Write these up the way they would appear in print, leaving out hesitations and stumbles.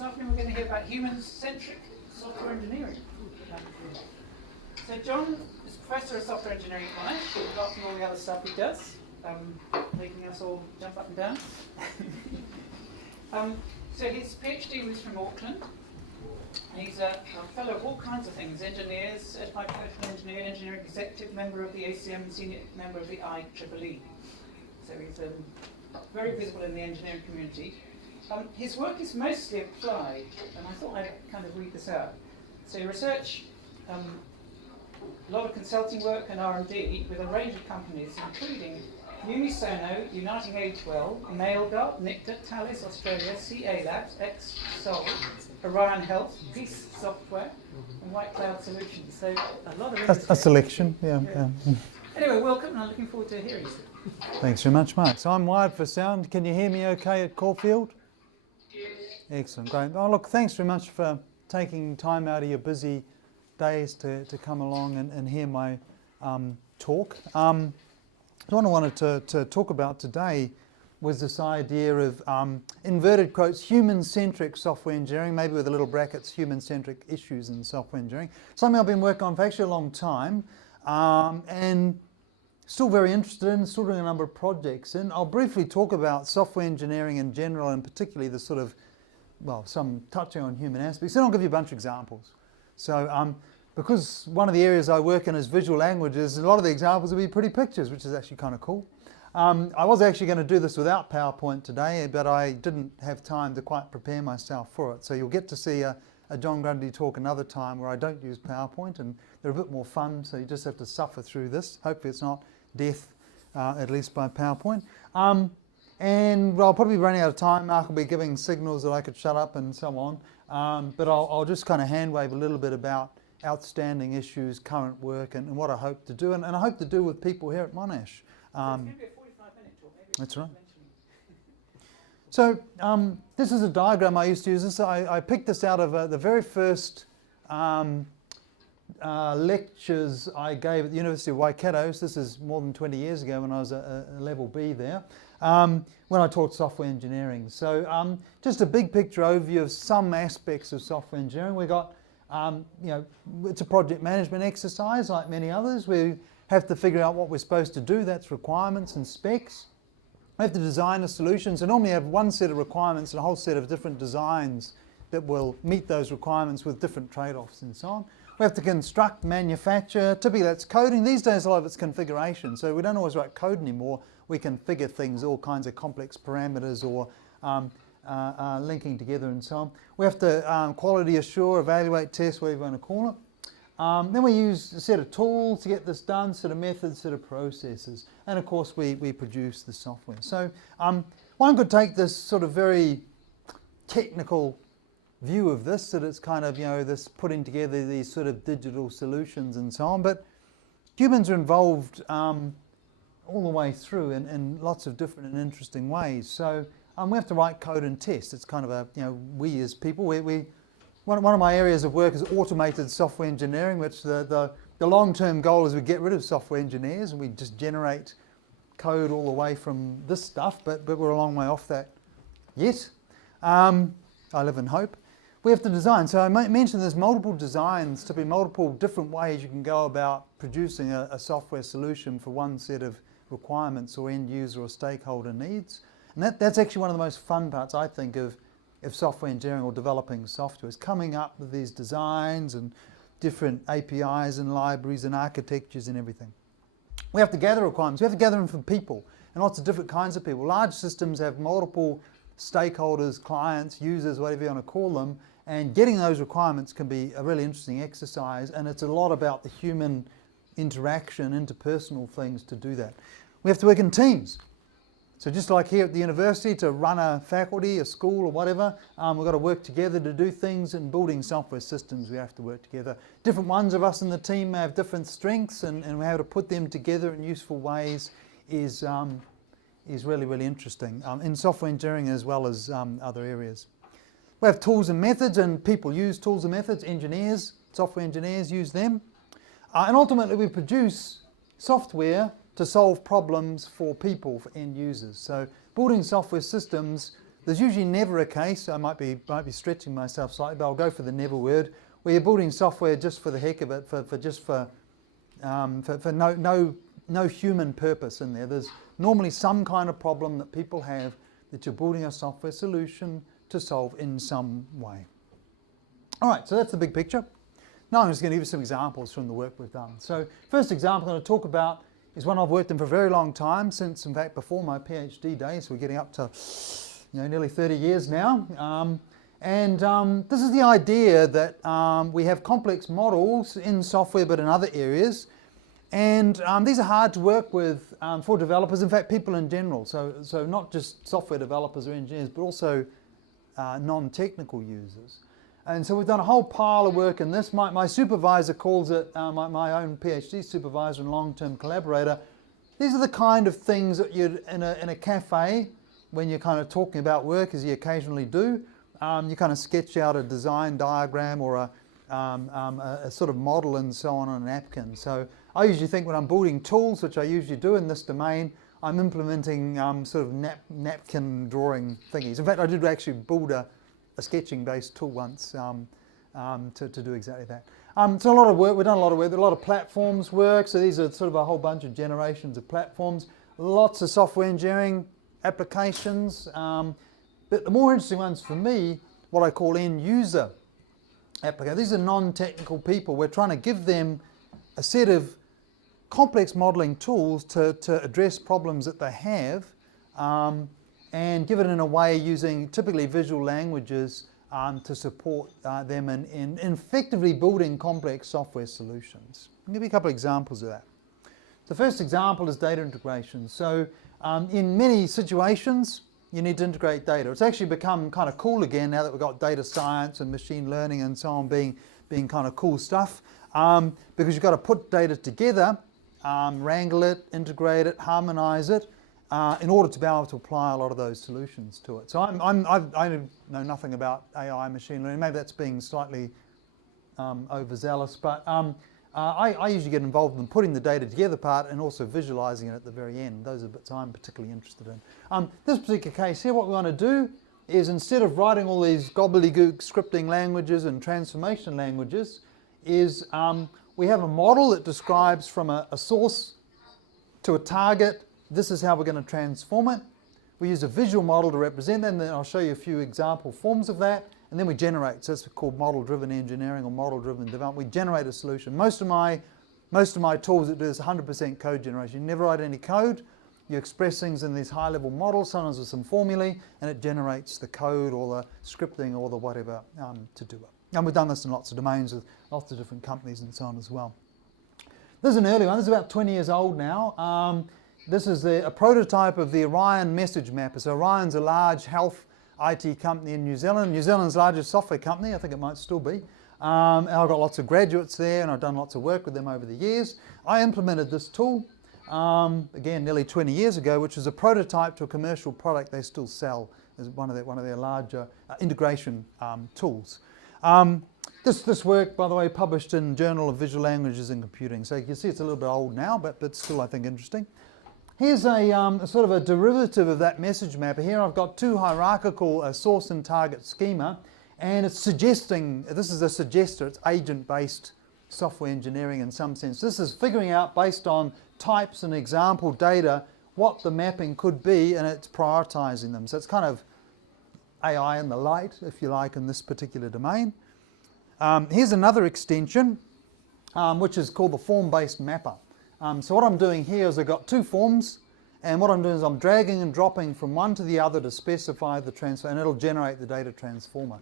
This afternoon we're going to hear about human-centric software engineering. So John is Professor of Software Engineering at Monash, apart from all the other stuff he does, making us all jump up and down. So his PhD was from Auckland. He's a fellow of all kinds of things: engineers, certified professional engineer, engineering executive, member of the ACM, senior member of the IEEE. So he's very visible in the engineering community. His work is mostly applied, and I thought I'd kind of read this out. So research, a lot of consulting work and R&D with a range of companies, including Unisono, Uniting Age-Well, Mailguard, Nicta, Thales Australia, CA Labs, XSol, Orion Health, Peace Software, and White Cloud Solutions. So a lot of a selection, yeah. Anyway, welcome, and I'm looking forward to hearing you. Thanks very much, Mark. So I'm wired for sound. Can you hear me okay at Caulfield? Yes. Excellent, great. Oh, look, thanks very much for taking time out of your busy days to come along and hear my talk. What I wanted to talk about today was this idea of, inverted quotes, human-centric software engineering, maybe with a little brackets, human-centric issues in software engineering. Something I've been working on for actually a long time, and still very interested in, still doing a number of projects in. I'll briefly talk about software engineering in general, and particularly the sort of, well, some touching on human aspects. Then I'll give you a bunch of examples. So, because one of the areas I work in is visual languages, a lot of the examples will be pretty pictures, which is actually kind of cool. I was actually going to do this without PowerPoint today, but I didn't have time to quite prepare myself for it. So you'll get to see a John Grundy talk another time where I don't use PowerPoint, and they're a bit more fun, so you just have to suffer through this. Hopefully it's not death, at least by PowerPoint. And I'll probably be running out of time. Mark will be giving signals that I could shut up and so on. But I'll just kind of hand wave a little bit about outstanding issues, current work, and what I hope to do. And I hope to do with people here at Monash. It's going to be a 45-minute talk. Maybe that's right. So this is a diagram I used to use. I picked this out of the very first lectures I gave at the University of Waikato. So this is more than 20 years ago when I was a level B there, when I taught software engineering. So just a big picture overview of some aspects of software engineering. We got, it's a project management exercise like many others. We have to figure out what we're supposed to do. That's requirements and specs. We have to design a solution. So normally you have one set of requirements and a whole set of different designs that will meet those requirements with different trade-offs and so on. We have to construct, manufacture. Typically that's coding. These days a lot of it's configuration. So we don't always write code anymore. We configure things, all kinds of complex parameters or linking together and so on. We have to quality assure, evaluate, test, whatever you want to call it. Then we use a set of tools to get this done, set of methods, set of processes. And of course we produce the software. So one could take this sort of very technical view of this, that it's kind of, this putting together these sort of digital solutions and so on. But humans are involved all the way through in lots of different and interesting ways. So we have to write code and test. It's kind of a, we as people, one of my areas of work is automated software engineering, which the long-term goal is we get rid of software engineers and we just generate code all the way from this stuff, but we're a long way off that yet. I live in hope. We have to design. So I mentioned there's multiple designs, to be multiple different ways you can go about producing a software solution for one set of requirements or end user or stakeholder needs. And that's actually one of the most fun parts, I think, of software engineering or developing software, is coming up with these designs and different APIs and libraries and architectures and everything. We have to gather requirements. We have to gather them from people, and lots of different kinds of people. Large systems have multiple stakeholders, clients, users, whatever you want to call them, and getting those requirements can be a really interesting exercise, and it's a lot about the human interaction, interpersonal things to do that. We have to work in teams. So just like here at the university, to run a faculty, a school or whatever, we've got to work together to do things. In building software systems, we have to work together. Different ones of us in the team have different strengths, and how to put them together in useful ways is really, really interesting in software engineering as well as other areas. We have tools and methods, and people use tools and methods. Engineers, software engineers use them. And ultimately we produce software to solve problems for people, for end users. So building software systems There's usually never a case, I might be stretching myself slightly, but I'll go for the never word, where you're building software just for the heck of it, for no human purpose in there. There's normally some kind of problem that people have that you're building a software solution to solve in some way. All right, so that's the big picture. Now I'm just going to give you some examples from the work we've done. So first example I'm going to talk about is one I've worked in for a very long time, since in fact before my PhD days. We're getting up to nearly 30 years now. This is the idea that we have complex models in software but in other areas. And these are hard to work with for developers, in fact people in general. So not just software developers or engineers, but also non-technical users. And so we've done a whole pile of work in this. My supervisor calls it, my own PhD supervisor and long-term collaborator, these are the kind of things that you'd, in a cafe, when you're kind of talking about work, as you occasionally do, you kind of sketch out a design diagram or a sort of model and so on a napkin. So I usually think when I'm building tools, which I usually do in this domain, I'm implementing sort of napkin drawing thingies. In fact, I did actually build a sketching-based tool once to do exactly that. So a lot of work, we've done a lot of work, a lot of platforms work, so these are sort of a whole bunch of generations of platforms, lots of software engineering applications, but the more interesting ones for me, what I call end-user applications. These are non-technical people. We're trying to give them a set of complex modelling tools to address problems that they have, and give it in a way using typically visual languages to support them in effectively building complex software solutions. I'll give you a couple of examples of that. The first example is data integration. So in many situations, you need to integrate data. It's actually become kind of cool again now that we've got data science and machine learning and so on being kind of cool stuff, because you've got to put data together, wrangle it, integrate it, harmonize it, in order to be able to apply a lot of those solutions to it. So I know nothing about AI, machine learning. Maybe that's being slightly overzealous, but I usually get involved in putting the data together part and also visualizing it at the very end. Those are the bits I'm particularly interested in. This particular case here, what we want to do is, instead of writing all these gobbledygook scripting languages and transformation languages, is we have a model that describes from a source to a target, this is how we're going to transform it. We use a visual model to represent that, and then I'll show you a few example forms of that, and then we generate. So it's called model-driven engineering or model-driven development. We generate a solution. Most of my tools that do this 100% code generation. You never write any code. You express things in these high-level models, sometimes with some formulae, and it generates the code or the scripting or the whatever to do it. And we've done this in lots of domains with lots of different companies and so on as well. This is an early one. This is about 20 years old now. This is a prototype of the Orion message mapper. So Orion's a large health IT company in New Zealand. New Zealand's largest software company, I think it might still be. And I've got lots of graduates there, and I've done lots of work with them over the years. I implemented this tool, again, nearly 20 years ago, which is a prototype to a commercial product they still sell as one of their larger integration tools. This work, by the way, published in Journal of Visual Languages and Computing. So you can see it's a little bit old now, but still I think interesting. Here's a sort of a derivative of that message mapper. Here I've got two hierarchical source and target schema, and it's suggesting, this is a suggester, it's agent-based software engineering in some sense. This is figuring out, based on types and example data, what the mapping could be, and it's prioritizing them. So it's kind of AI in the light, if you like, in this particular domain. Here's another extension, which is called the form-based mapper. So what I'm doing here is I've got two forms, and what I'm doing is I'm dragging and dropping from one to the other to specify the transfer, and it'll generate the data transformer.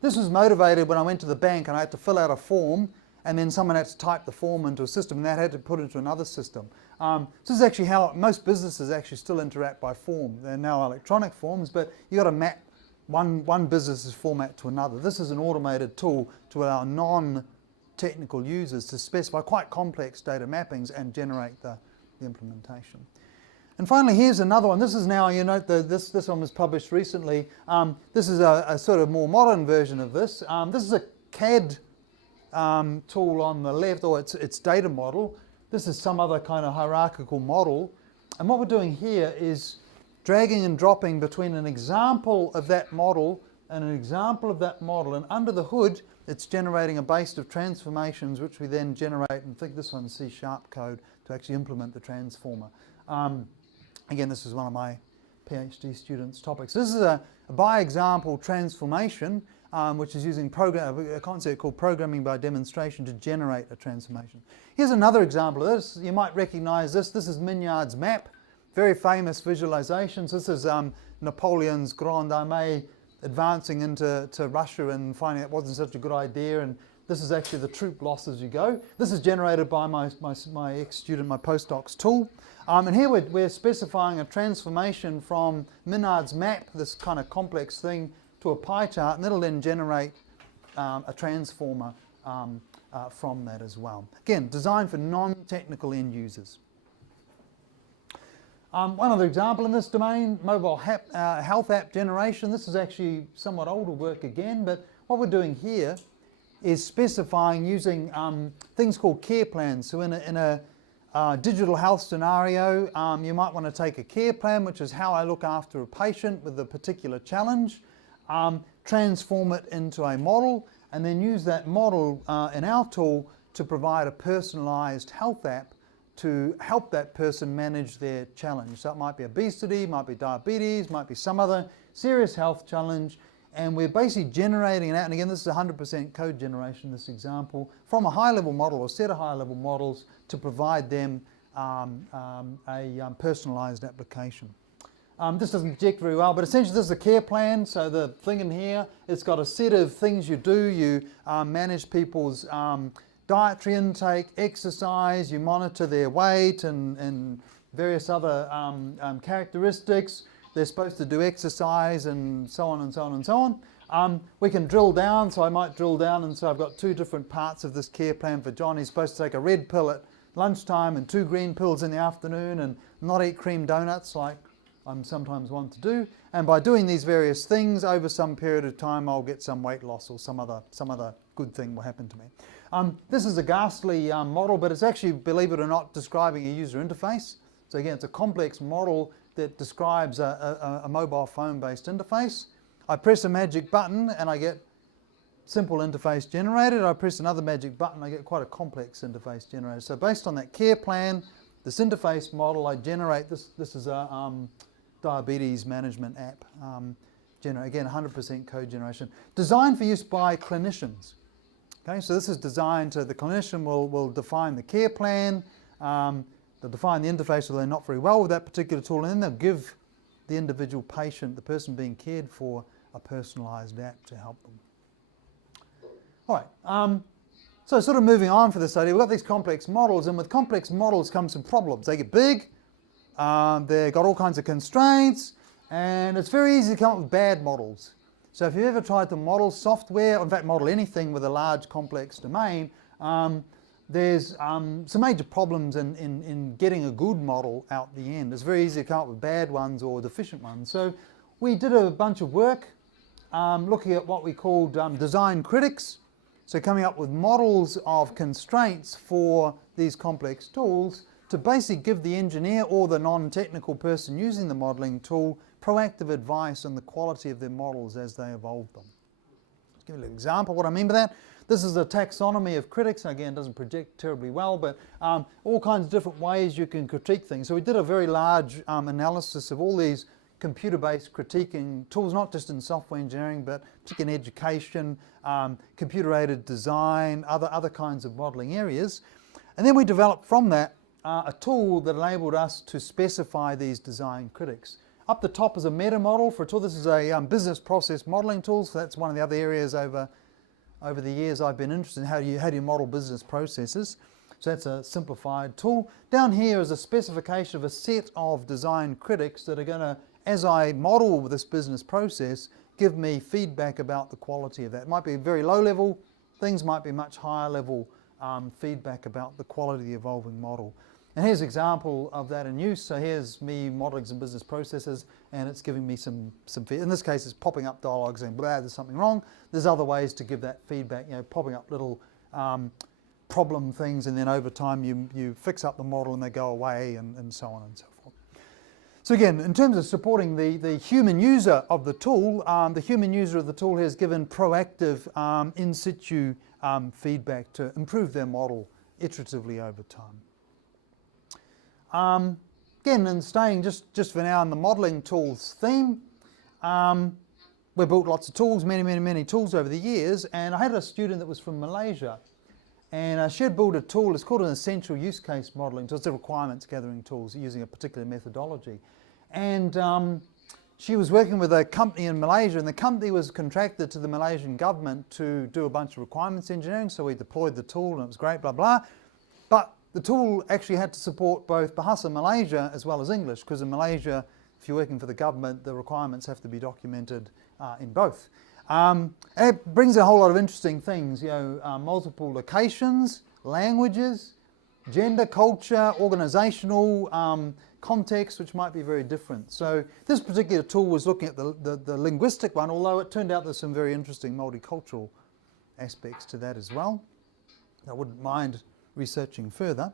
This was motivated when I went to the bank and I had to fill out a form, and then someone had to type the form into a system, and that had to put it into another system. So this is actually how most businesses actually still interact by form. They're now electronic forms, but you've got to map one business's format to another. This is an automated tool to allow non-technical users to specify quite complex data mappings and generate the implementation. And finally, here's another one. This is now, you note, this one was published recently. This is a sort of more modern version of this. This is a CAD tool on the left, or its data model. This is some other kind of hierarchical model. And what we're doing here is dragging and dropping between an example of that model and an example of that model, and under the hood it's generating a base of transformations which we then generate, and I think this one's C# code to actually implement the transformer. Again, this is one of my PhD students' topics. This is a by-example transformation which is using a concept called programming by demonstration to generate a transformation. Here's another example of this. You might recognize this. This is Mignard's map, very famous visualizations. This is Napoleon's Grande Armée advancing into Russia and finding it wasn't such a good idea, and this is actually the troop loss as you go. This is generated by my ex-student, my postdoc's tool. And here we're specifying a transformation from Mignard's map, this kind of complex thing, to a pie chart, and it'll then generate a transformer from that as well. Again, designed for non-technical end users. One other example in this domain, mobile health app generation. This is actually somewhat older work again, but what we're doing here is specifying using things called care plans. So in a digital health scenario, you might want to take a care plan, which is how I look after a patient with a particular challenge, transform it into a model, and then use that model in our tool to provide a personalised health app to help that person manage their challenge. So it might be obesity, might be diabetes, might be some other serious health challenge, and we're basically generating it out, and again this is 100% code generation, this example, from a high-level model or set of high-level models to provide them a personalised application. This doesn't project very well, but essentially this is a care plan. So the thing in here, it's got a set of things you do. You manage people's dietary intake, exercise, you monitor their weight and various other characteristics. They're supposed to do exercise and so on and so on and so on. We can drill down, so I might drill down, and so I've got two different parts of this care plan for John. He's supposed to take a red pill at lunchtime and 2 green pills in the afternoon and not eat cream donuts like I'm sometimes want to do. And by doing these various things over some period of time, I'll get some weight loss or some other good thing will happen to me. This is a ghastly model, but it's actually, believe it or not, describing a user interface. So again, it's a complex model that describes a mobile phone-based interface. I press a magic button and I get simple interface generated. I press another magic button, I get quite a complex interface generated. So based on that care plan, this interface model, I generate this. This is a diabetes management app. Again, 100% code generation. Designed for use by clinicians. Okay, so this is designed to, the clinician will define the care plan, they'll define the interface so they're not very well with that particular tool, and then they'll give the individual patient, the person being cared for, a personalised app to help them. All right, so sort of moving on for this study, we've got these complex models, and with complex models come some problems. They get big, they've got all kinds of constraints, and it's very easy to come up with bad models. So if you've ever tried to model software, or in fact model anything with a large complex domain, there's some major problems in getting a good model out the end. It's very easy to come up with bad ones or deficient ones. So we did a bunch of work looking at what we called design critics. So coming up with models of constraints for these complex tools to basically give the engineer or the non-technical person using the modeling tool proactive advice on the quality of their models as they evolve them. Let's give you an example of what I mean by that. This is a taxonomy of critics. Again, it doesn't project terribly well, but all kinds of different ways you can critique things. So we did a very large analysis of all these computer-based critiquing tools, not just in software engineering, but particularly in education, computer-aided design, other kinds of modeling areas. And then we developed from that a tool that enabled us to specify these design critics. Up the top is a meta model for a tool. This is a business process modeling tool, so that's one of the other areas over the years I've been interested in. How do you model business processes? So that's a simplified tool. Down here is a specification of a set of design critics that are going to, as I model this business process, give me feedback about the quality of that. It might be very low level, things might be much higher level feedback about the quality of the evolving model. And here's an example of that in use. So here's me modeling some business processes, and it's giving me some feedback. In this case, it's popping up dialogue saying, blah, there's something wrong. There's other ways to give that feedback, popping up little problem things, and then over time you fix up the model and they go away, and so on and so forth. So again, in terms of supporting the human user of the tool, the human user of the tool has given proactive in situ feedback to improve their model iteratively over time. Again, and staying just for now in the modelling tools theme, we built lots of tools, many tools over the years, and I had a student that was from Malaysia, and she had built a tool. It's called an essential use case modelling tool. It's a requirements gathering tools using a particular methodology. And she was working with a company in Malaysia, and the company was contracted to the Malaysian government to do a bunch of requirements engineering, so we deployed the tool and it was great, blah, blah. But the tool actually had to support both Bahasa Malaysia as well as English, because in Malaysia, if you're working for the government, the requirements have to be documented in both. And it brings a whole lot of interesting things, multiple locations, languages, gender, culture, organisational context, which might be very different. So this particular tool was looking at the linguistic one, although it turned out there's some very interesting multicultural aspects to that as well. I wouldn't mind researching further.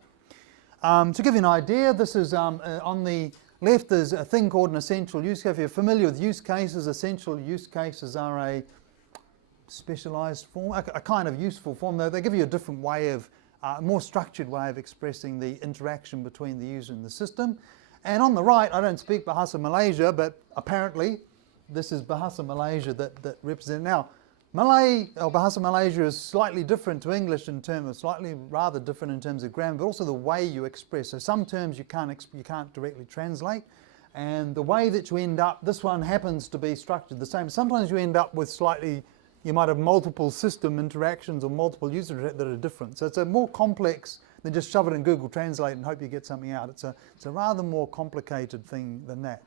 To give you an idea, this is on the left is a thing called an essential use case. If you're familiar with use cases, essential use cases are a specialised form, a kind of useful form. They give you a different way of, a more structured way of expressing the interaction between the user and the system. And on the right, I don't speak Bahasa Malaysia, but apparently this is Bahasa Malaysia that represents. Now, Malay or Bahasa Malaysia is slightly different to English in terms of, rather different in terms of grammar, but also the way you express. So some terms you can't directly translate, and the way that you end up, this one happens to be structured the same. Sometimes you end up with you might have multiple system interactions or multiple users that are different. So it's a more complex than just shove it in Google Translate and hope you get something out. It's a rather more complicated thing than that.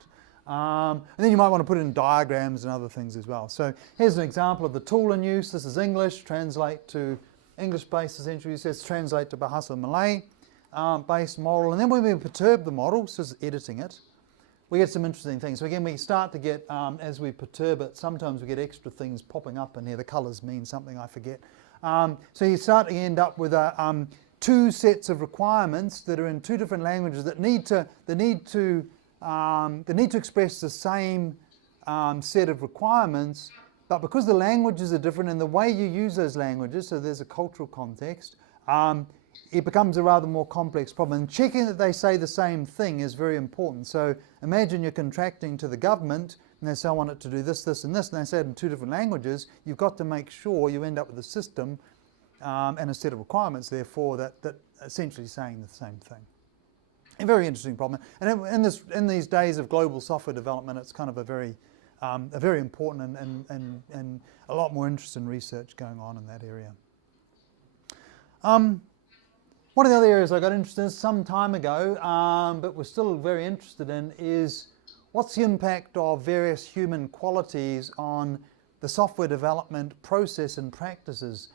And then you might want to put in diagrams and other things as well. So here's an example of the tool in use. This is English, translate to English-based essential use case, translate to Bahasa Malay based model. And then when we perturb the model, so this is editing it, we get some interesting things. So again, we start to get, as we perturb it, sometimes we get extra things popping up in here. The colours mean something, I forget. So you start to end up with two sets of requirements that are in two different languages that need to express the same set of requirements, but because the languages are different and the way you use those languages, so there's a cultural context, it becomes a rather more complex problem. And checking that they say the same thing is very important. So imagine you're contracting to the government and they say, I want it to do this, this and this, and they say it in two different languages. You've got to make sure you end up with a system and a set of requirements, therefore, that essentially saying the same thing. A very interesting problem, and in these days of global software development, it's kind of a very important and a lot more interest in research going on in that area. One of the other areas I got interested in some time ago, but we're still very interested in, is what's the impact of various human qualities on the software development process and practices.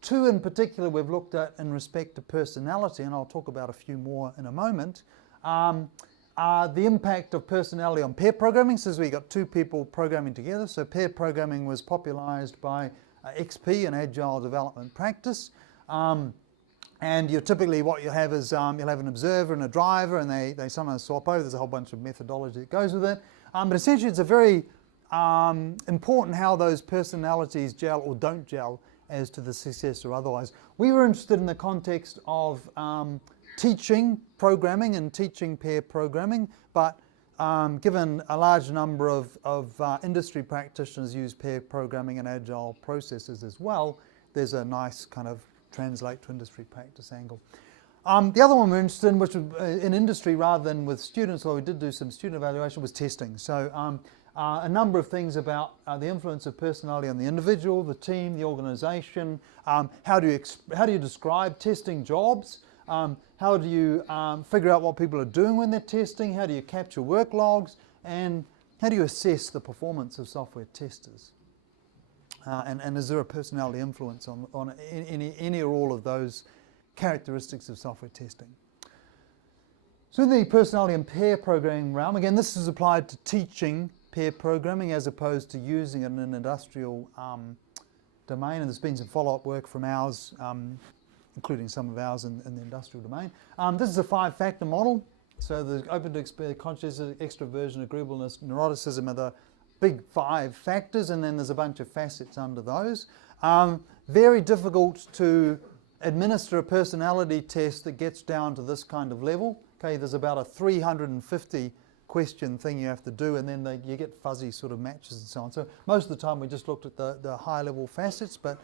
Two in particular we've looked at in respect to personality, and I'll talk about a few more in a moment, are the impact of personality on pair programming. So we got two people programming together. So pair programming was popularised by XP, an agile development practice. And you typically, what you have is you'll have an observer and a driver, and they sometimes swap over. There's a whole bunch of methodology that goes with it. But essentially it's a very important how those personalities gel or don't gel as to the success or otherwise. We were interested in the context of teaching programming and teaching pair programming, but given a large number of industry practitioners use pair programming and agile processes as well, there's a nice kind of translate to industry practice angle. The other one we're interested in, which was in industry rather than with students, although we did do some student evaluation, was testing. So a number of things about the influence of personality on the individual, the team, the organisation. How do you describe testing jobs? How do you figure out what people are doing when they're testing? How do you capture work logs? And how do you assess the performance of software testers? And is there a personality influence on any or all of those characteristics of software testing? So in the personality and pair programming realm, again, this is applied to teaching pair programming as opposed to using it in an industrial domain, and there's been some follow-up work from ours, including some of ours in the industrial domain. This is a 5-factor model. So the open to experience, conscientiousness, extroversion, agreeableness, neuroticism are the big 5 factors, and then there's a bunch of facets under those. Very difficult to administer a personality test that gets down to this kind of level. Okay, there's about a 350 question thing you have to do, and then you get fuzzy sort of matches and so on. So most of the time we just looked at the high level facets, but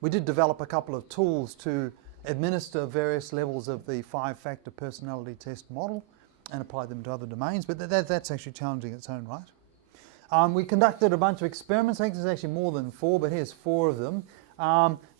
we did develop a couple of tools to administer various levels of the 5-factor personality test model and apply them to other domains, but that's actually challenging in its own right. We conducted a bunch of experiments. I think there's actually more than 4, but here's 4 of them.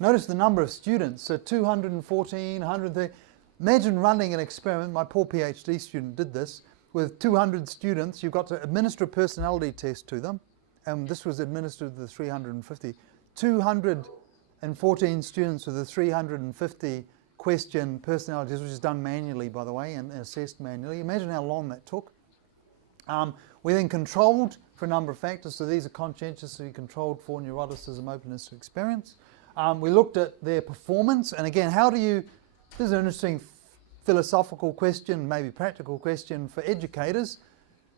Notice the number of students, so 214, 130. Imagine running an experiment, my poor PhD student did this, with 200 students. You've got to administer a personality test to them, and this was administered to the 350. 214 students with a 350 question personality test, which is done manually, by the way, and assessed manually. Imagine how long that took. We then controlled for a number of factors, so these are conscientiously controlled for neuroticism, openness to experience. We looked at their performance, and again, this is an interesting philosophical question, maybe practical question for educators.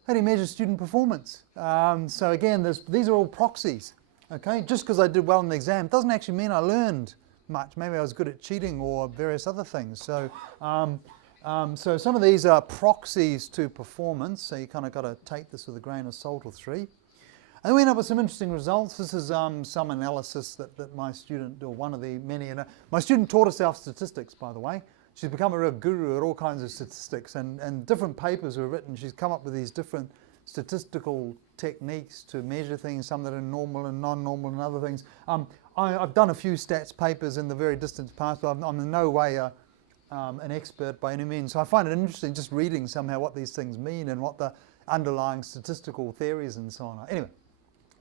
How do you measure student performance? So again, these are all proxies. Okay, just because I did well in the exam doesn't actually mean I learned much. Maybe I was good at cheating or various other things. So, so some of these are proxies to performance. So you kind of got to take this with a grain of salt or 3. And we end up with some interesting results. This is some analysis that my student, or one of the many, and my student taught herself statistics, by the way. She's become a real guru at all kinds of statistics, and different papers were written. She's come up with these different statistical techniques to measure things, some that are normal and non-normal and other things. I've done a few stats papers in the very distant past, but I'm in no way an expert by any means. So I find it interesting just reading somehow what these things mean and what the underlying statistical theories and so on are. Anyway,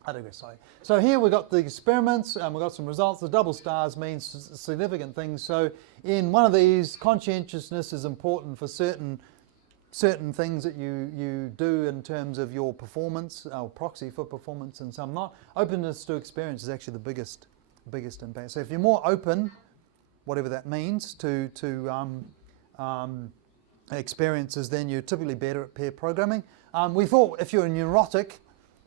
I digress, sorry. So here we've got the experiments, and we've got some results. The double stars means significant things. So in one of these, conscientiousness is important for certain things that you do in terms of your performance, or proxy for performance, and some not. Openness to experience is actually the biggest impact. So if you're more open, whatever that means, to experiences, then you're typically better at pair programming. We thought if you're neurotic,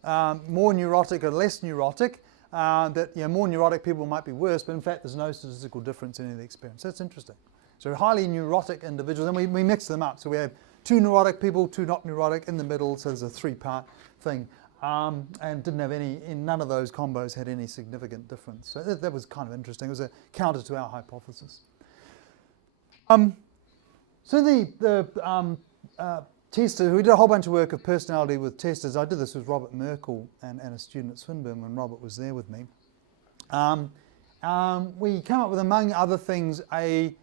more neurotic or less neurotic, that more neurotic people might be worse, but in fact there's no statistical difference in any of the experience. That's interesting. So highly neurotic individuals, and we mix them up. So we have 2 neurotic people, 2 not neurotic in the middle, so there's a 3-part thing. And didn't have none of those combos had any significant difference. So that was kind of interesting. It was a counter to our hypothesis. So the testers, we did a whole bunch of work of personality with testers. I did this with Robert Merkel and a student at Swinburne when Robert was there with me. We came up with, among other things, a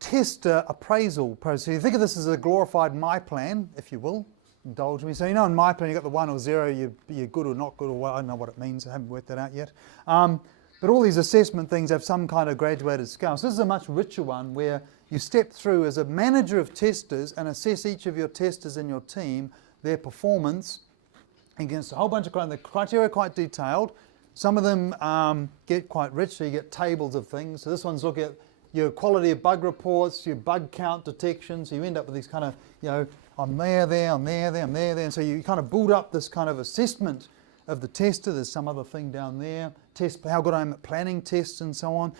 tester appraisal process. So you think of this as a glorified my plan, if you will. Indulge me. So in my plan, you've got the 1 or 0, you're good or not good, or I don't know what it means. I haven't worked that out yet. But all these assessment things have some kind of graduated scale. So this is a much richer one where you step through as a manager of testers and assess each of your testers in your team, their performance against a whole bunch of criteria. The criteria are quite detailed. Some of them get quite rich, so you get tables of things. So this one's looking at your quality of bug reports, your bug count detection. So you end up with these kind of, I'm there, I'm there. And so you kind of build up this kind of assessment of the tester. There's some other thing down there. Test how good I am at planning tests and so on.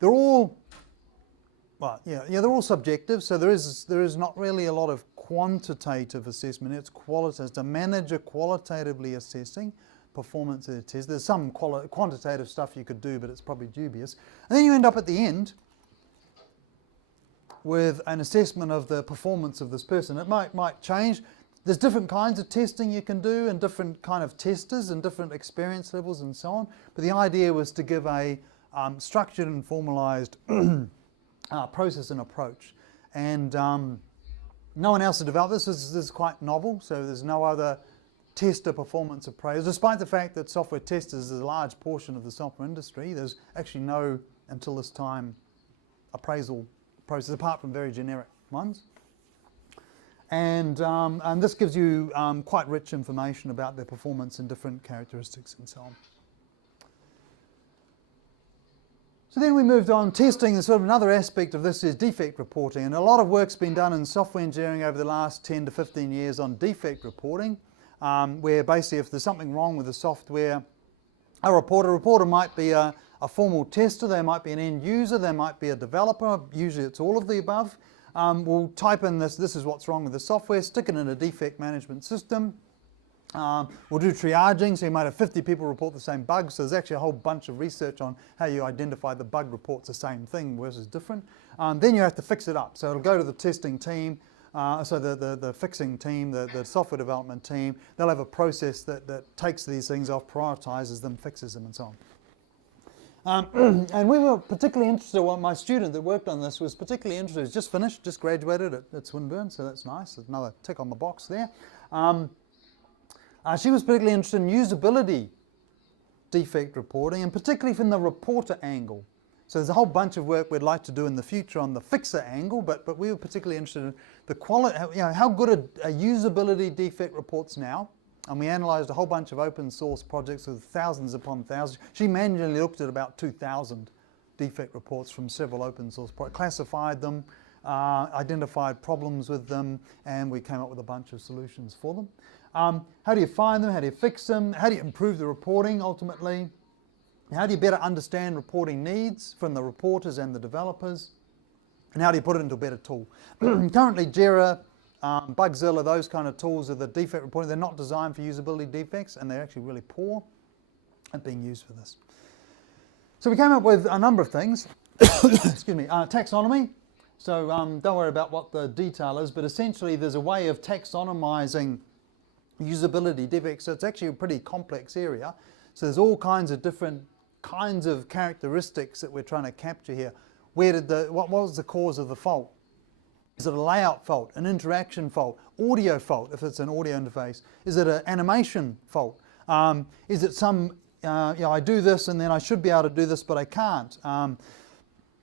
They're all, they're all subjective. So there is not really a lot of quantitative assessment. It's qualitative. It's a manager qualitatively assessing performance of the test. There's some quantitative stuff you could do, but it's probably dubious. And then you end up at the end with an assessment of the performance of this person. It might change. There's different kinds of testing you can do and different kind of testers and different experience levels and so on. But the idea was to give a structured and formalized process and approach. And no one else has developed this. This is quite novel, so there's no other tester performance appraisal. Despite the fact that software testers is a large portion of the software industry, there's actually no, until this time, appraisal process, apart from very generic ones. And this gives you quite rich information about their performance and different characteristics and so on. So then we moved on. Testing is sort of another aspect of this is defect reporting, and a lot of work's been done in software engineering over the last 10 to 15 years on defect reporting, where basically if there's something wrong with the software, a reporter might be a formal tester, they might be an end user, they might be a developer, usually it's all of the above. We'll type in this is what's wrong with the software, stick it in a defect management system. We'll do triaging, so you might have 50 people report the same bug, so there's actually a whole bunch of research on how you identify the bug reports the same thing versus different. Then you have to fix it up, so it'll go to the testing team, so the fixing team, the software development team, they'll have a process that takes these things off, prioritizes them, fixes them and so on. And we were particularly interested, well, my student that worked on this was particularly interested, he's just finished, just graduated at Swinburne, so that's nice, there's another tick on the box there. She was particularly interested in usability defect reporting, and particularly from the reporter angle. So there's a whole bunch of work we'd like to do in the future on the fixer angle, but we were particularly interested in the quality, how good are usability defect reports now. And we analysed a whole bunch of open source projects with thousands upon thousands. She manually looked at about 2,000 defect reports from several open source projects, classified them, identified problems with them, and we came up with a bunch of solutions for them. How do you find them? How do you fix them? How do you improve the reporting ultimately? How do you better understand reporting needs from the reporters and the developers? And how do you put it into a better tool? Currently Jira, Bugzilla, those kind of tools are the defect reporting. They're not designed for usability defects, and they're actually really poor at being used for this. So we came up with a number of things. Excuse me, taxonomy. So don't worry about what the detail is, but essentially there's a way of taxonomizing usability defects. So it's actually a pretty complex area. So there's all kinds of different kinds of characteristics that we're trying to capture here. What was the cause of the fault? Is it a layout fault, an interaction fault, audio fault if it's an audio interface? Is it an animation fault? Is it some, I do this and then I should be able to do this but I can't?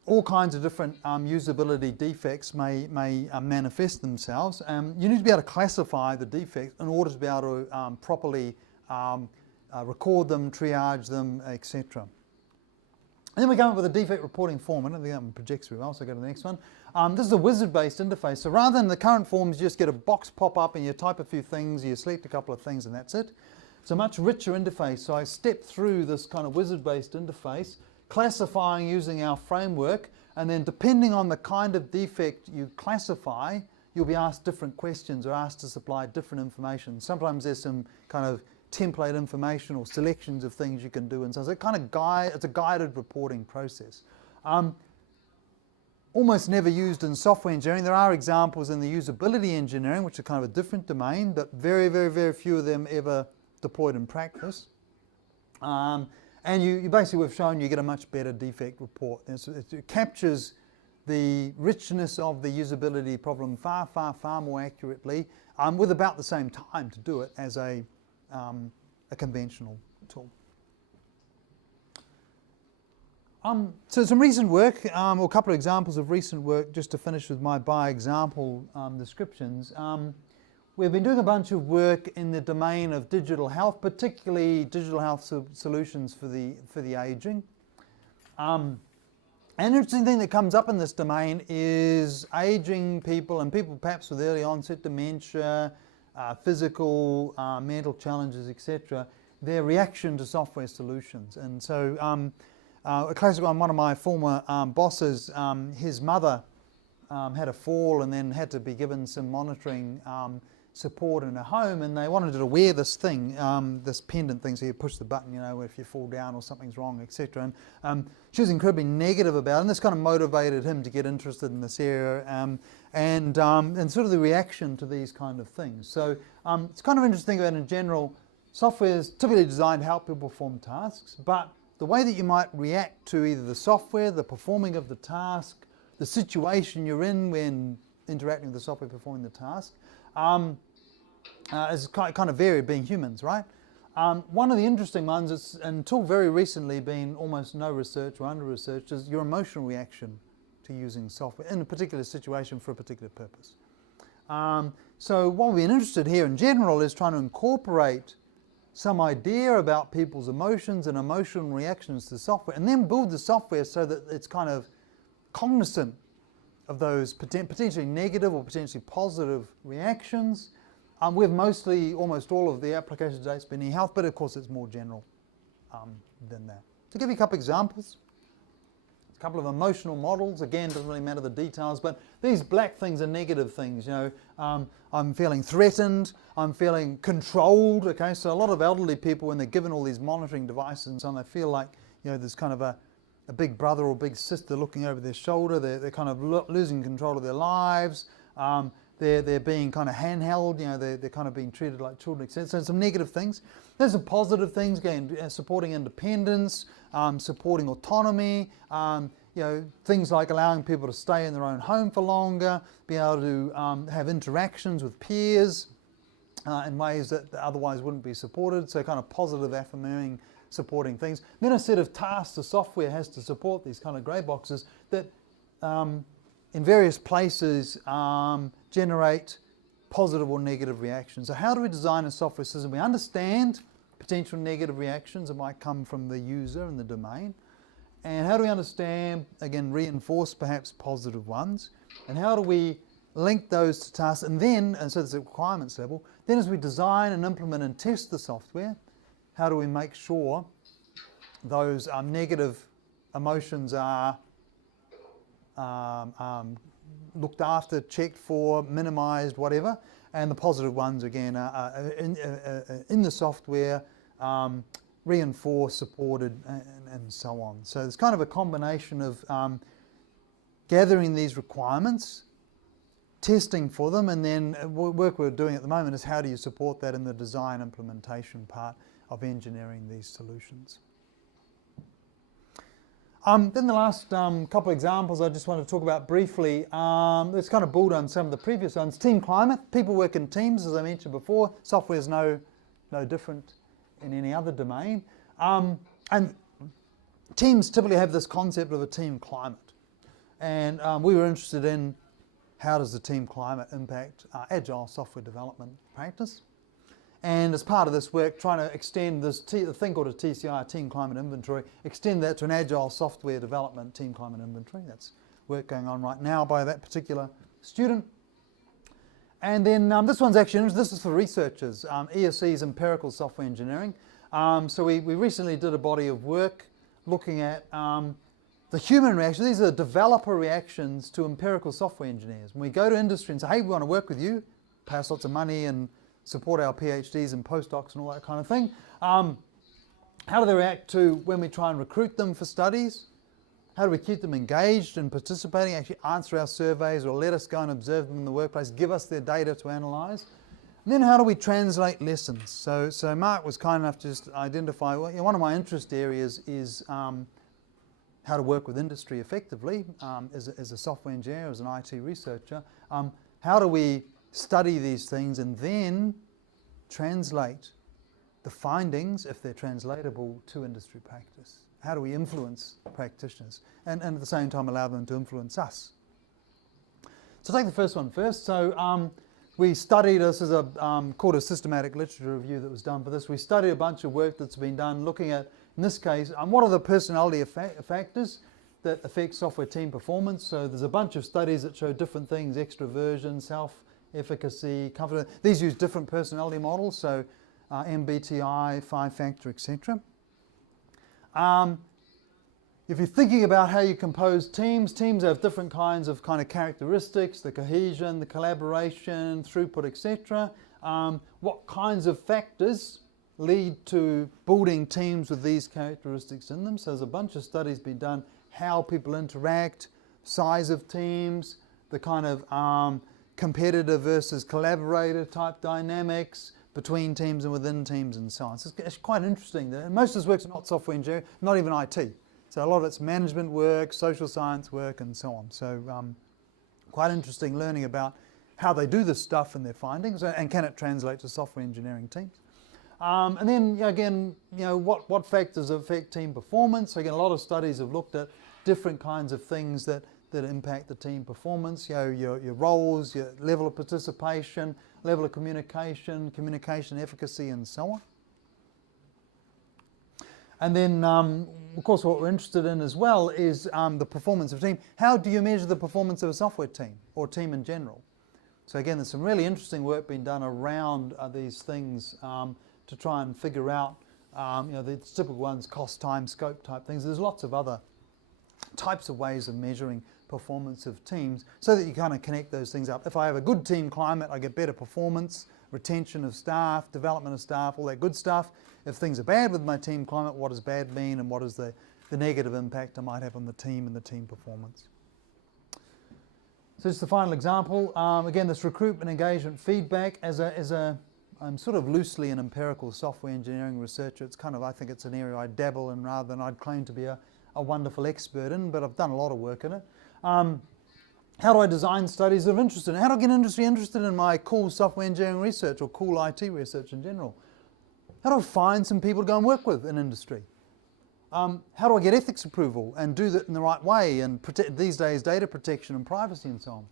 All kinds of different usability defects may manifest themselves. You need to be able to classify the defects in order to be able to properly record them, triage them, etc. And then we come up with a defect reporting form. I don't think that one projects very well, so go to the next one. This is a wizard-based interface. So rather than the current forms, you just get a box pop up and you type a few things, you select a couple of things and that's it. It's a much richer interface. So I step through this kind of wizard-based interface, classifying using our framework, and then depending on the kind of defect you classify, you'll be asked different questions or asked to supply different information. Sometimes there's some kind of template information or selections of things you can do, and so it's a kind of it's a guided reporting process. Almost never used in software engineering. There are examples in the usability engineering, which are kind of a different domain, but very, very, very few of them ever deployed in practice. And you basically, we've shown you get a much better defect report. It captures the richness of the usability problem far, far, far more accurately, with about the same time to do it as a conventional tool. So some recent work, or a couple of examples of recent work, just to finish with my by example descriptions. We've been doing a bunch of work in the domain of digital health, particularly digital health solutions for the aging. An interesting thing that comes up in this domain is aging people and people perhaps with early onset dementia, physical, mental challenges, etc., their reaction to software solutions. And so a classic one, one of my former bosses, his mother had a fall and then had to be given some monitoring support in her home, and they wanted her to wear this thing, this pendant thing, so you push the button, if you fall down or something's wrong, etc. And she was incredibly negative about it, and this kind of motivated him to get interested in this area, and sort of the reaction to these kind of things. So it's kind of interesting about in general, software is typically designed to help people perform tasks, but the way that you might react to either the software, the performing of the task, the situation you're in when interacting with the software performing the task, is kind of varied, being humans, right? One of the interesting ones is, until very recently, been almost no research or under-researched, is your emotional reaction to using software in a particular situation for a particular purpose. So what we've been interested here in general is trying to incorporate some idea about people's emotions and emotional reactions to software, and then build the software so that it's kind of cognizant of those potentially negative or potentially positive reactions. We've mostly, almost all of the applications today been e-health, but of course it's more general than that. To give you a couple examples, a couple of emotional models, again, doesn't really matter the details, but these black things are negative things, you know. I'm feeling threatened, I'm feeling controlled, okay, so a lot of elderly people, when they're given all these monitoring devices and so on, they feel like, you know, there's kind of a big brother or big sister looking over their shoulder, they're kind of losing control of their lives, they're being kind of handheld, you know, they're kind of being treated like children, etc. So some negative things. There's some positive things, again, supporting independence, supporting autonomy, you know, things like allowing people to stay in their own home for longer, be able to have interactions with peers in ways that otherwise wouldn't be supported, so kind of positive affirming, supporting things. Then a set of tasks the software has to support, these kind of grey boxes, that in various places generate positive or negative reactions. So how do we design a software system? We understand potential negative reactions that might come from the user and the domain. And how do we understand, again, reinforce perhaps positive ones? And how do we link those to tasks? And then, and so there's a requirements level, then as we design and implement and test the software, how do we make sure those negative emotions are looked after, checked for, minimized, whatever, and the positive ones, again, are in the software, reinforced, supported, and so on. So there's kind of a combination of gathering these requirements, testing for them, and then work we're doing at the moment is how do you support that in the design implementation part of engineering these solutions. Then the last couple of examples I just want to talk about briefly. Let's kind of build on some of the previous ones. Team climate. People work in teams, as I mentioned before. Software is no different in any other domain. And teams typically have this concept of a team climate. And we were interested in how does the team climate impact agile software development practice. And as part of this work, trying to extend this the thing called a TCI, Team Climate Inventory, extend that to an agile software development Team Climate Inventory. That's work going on right now by that particular student. And then this one's actually, this is for researchers, ESE's Empirical Software Engineering. So we recently did a body of work looking at the human reaction. These are developer reactions to empirical software engineers. When we go to industry and say, hey, we want to work with you, pay us lots of money and support our PhDs and postdocs and all that kind of thing. How do they react to when we try and recruit them for studies? How do we keep them engaged and participating, actually answer our surveys or let us go and observe them in the workplace, give us their data to analyse? And then how do we translate lessons? So Mark was kind enough to just identify, well, you know, one of my interest areas is how to work with industry effectively as a software engineer, as an IT researcher. How do we study these things and then translate the findings, if they're translatable, to industry practice? How do we influence practitioners and at the same time allow them to influence us? So take the first one first. So we studied, this is called a systematic literature review that was done for this. We studied a bunch of work that's been done looking at, in this case, what are the personality factors that affect software team performance. So there's a bunch of studies that show different things, extroversion, self-efficacy, confidence. These use different personality models, so MBTI, 5-factor, etc. If you're thinking about how you compose teams have different kinds of characteristics, the cohesion, the collaboration, throughput, etc. What kinds of factors lead to building teams with these characteristics in them? So there's a bunch of studies being done, how people interact, size of teams, the kind of competitor versus collaborator type dynamics between teams and within teams and so on. So it's quite interesting. Most of this work's not software engineering, not even IT. So a lot of it's management work, social science work, and so on. So quite interesting learning about how they do this stuff and their findings, and can it translate to software engineering teams. And then again, what factors affect team performance? So again, a lot of studies have looked at different kinds of things that impact the team performance. Your roles, your level of participation, level of communication efficacy, and so on. And then, of course, what we're interested in as well is the performance of a team. How do you measure the performance of a software team or team in general? So again, there's some really interesting work being done around these things to try and figure out, the typical ones, cost, time, scope type things. There's lots of other types of ways of measuring performance of teams so that you kind of connect those things up. If I have a good team climate, I get better performance, retention of staff, development of staff, all that good stuff. If things are bad with my team climate, what does bad mean and what is the negative impact I might have on the team and the team performance? So just the final example, again, this recruitment engagement feedback I'm sort of loosely an empirical software engineering researcher. It's kind of, I think it's an area I dabble in rather than I'd claim to be a wonderful expert in, but I've done a lot of work in it. How do I design studies of interest in? How do I get industry interested in my cool software engineering research or cool IT research in general? How do I find some people to go and work with in industry? How do I get ethics approval and do that in the right way and protect, these days, data protection and privacy and so on?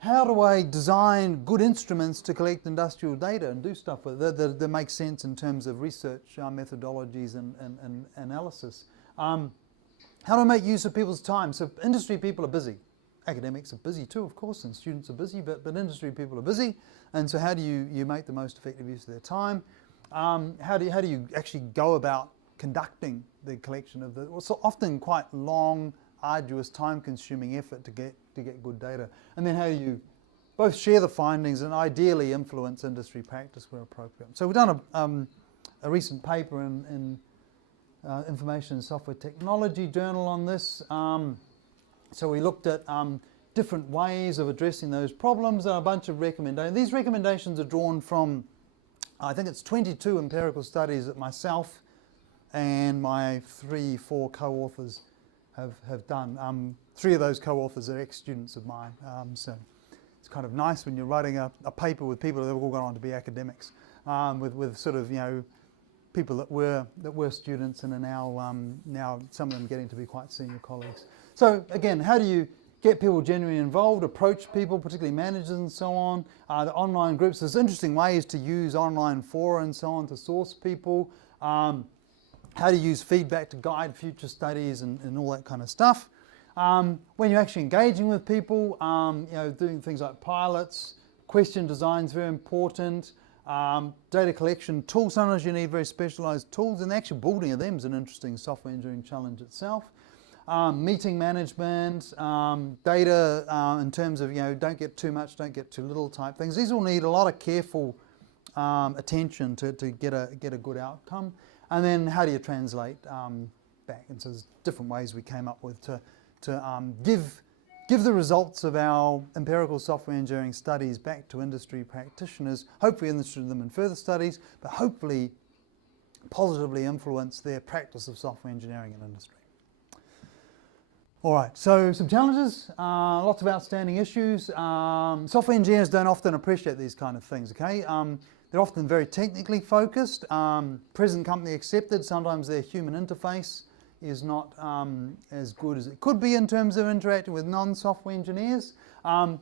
How do I design good instruments to collect industrial data and do stuff with it that makes sense in terms of research methodologies and analysis? How do I make use of people's time? So industry people are busy. Academics are busy too, of course, and students are busy, but industry people are busy. And so how do you make the most effective use of their time? How do you actually go about conducting the collection of the so often quite long, arduous, time-consuming effort to get good data? And then how do you both share the findings and ideally influence industry practice where appropriate? So we've done a recent paper in Information and Software Technology Journal on this. So we looked at different ways of addressing those problems and a bunch of recommendations. These recommendations are drawn from, I think it's 22 empirical studies that myself and my 3-4 co-authors have done. 3 of those co-authors are ex-students of mine. So it's kind of nice when you're writing a paper with people that have all gone on to be academics, with sort of, people that were students and are now some of them getting to be quite senior colleagues. So again, how do you get people genuinely involved, approach people, particularly managers and so on? The online groups, there's interesting ways to use online fora and so on to source people. How to use feedback to guide future studies and all that kind of stuff. When you're actually engaging with people, doing things like pilots, question design is very important. Data collection tools, sometimes you need very specialized tools, and the actual building of them is an interesting software engineering challenge itself. Meeting management, data in terms of, don't get too much, don't get too little type things. These all need a lot of careful attention to get a good outcome. And then how do you translate back? And so there's different ways we came up with to give the results of our empirical software engineering studies back to industry practitioners, hopefully interested in them in further studies, but hopefully positively influence their practice of software engineering in industry. All right, so some challenges, lots of outstanding issues. Software engineers don't often appreciate these kind of things, okay? They're often very technically focused, present company accepted. Sometimes their human interface is not as good as it could be in terms of interacting with non-software engineers. A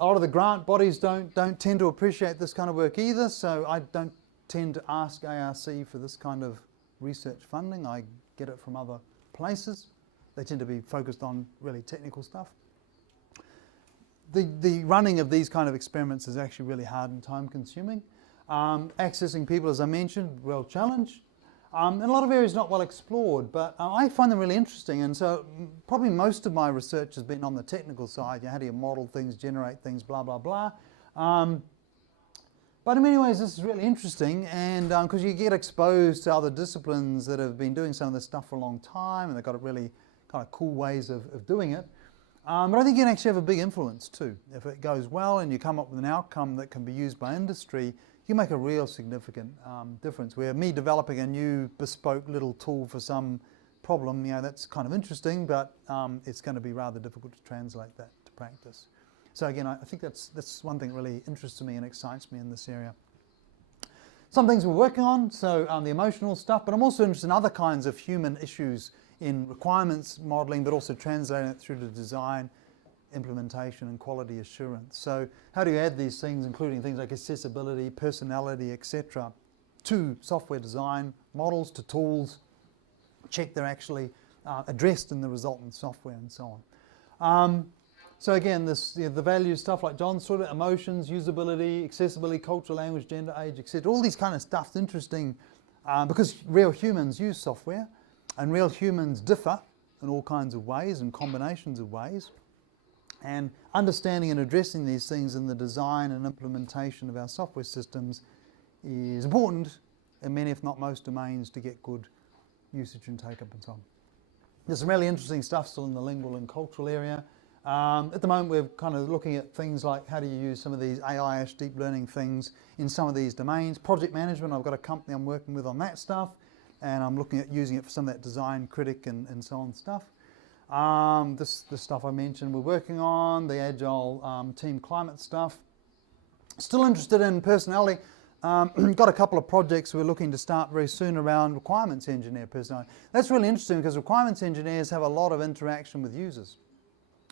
lot of the grant bodies don't tend to appreciate this kind of work either, so I don't tend to ask ARC for this kind of research funding. I get it from other places. They tend to be focused on really technical stuff. The running of these kind of experiments is actually really hard and time consuming. Accessing people, as I mentioned, real challenge. In a lot of areas not well explored, but I find them really interesting, and so probably most of my research has been on the technical side. How do you model things, generate things, blah, blah, blah. But in many ways this is really interesting, and because you get exposed to other disciplines that have been doing some of this stuff for a long time, and they've got really kind of cool ways of doing it. But I think you can actually have a big influence too. If it goes well and you come up with an outcome that can be used by industry, you make a real significant difference. Where me developing a new bespoke little tool for some problem, that's kind of interesting, but it's going to be rather difficult to translate that to practice. So again, I think that's one thing that really interests me and excites me in this area. Some things we're working on, so the emotional stuff, but I'm also interested in other kinds of human issues in requirements modeling, but also translating it through to design, implementation and quality assurance. So how do you add these things, including things like accessibility, personality, etc., to software design models, to tools, check they're actually addressed in the resultant software and so on. So again, the values stuff like John sort of emotions, usability, accessibility, cultural language, gender, age, etc. All these kind of stuff's interesting because real humans use software and real humans differ in all kinds of ways and combinations of ways. And understanding and addressing these things in the design and implementation of our software systems is important in many, if not most, domains to get good usage and take-up and so on. There's some really interesting stuff still in the lingual and cultural area. At the moment, we're kind of looking at things like how do you use some of these AI-ish deep learning things in some of these domains. Project management, I've got a company I'm working with on that stuff, and I'm looking at using it for some of that design critic and so on stuff. This stuff I mentioned we're working on, the agile team climate stuff. Still interested in personality. Got a couple of projects we're looking to start very soon around requirements engineer personality. That's really interesting because requirements engineers have a lot of interaction with users.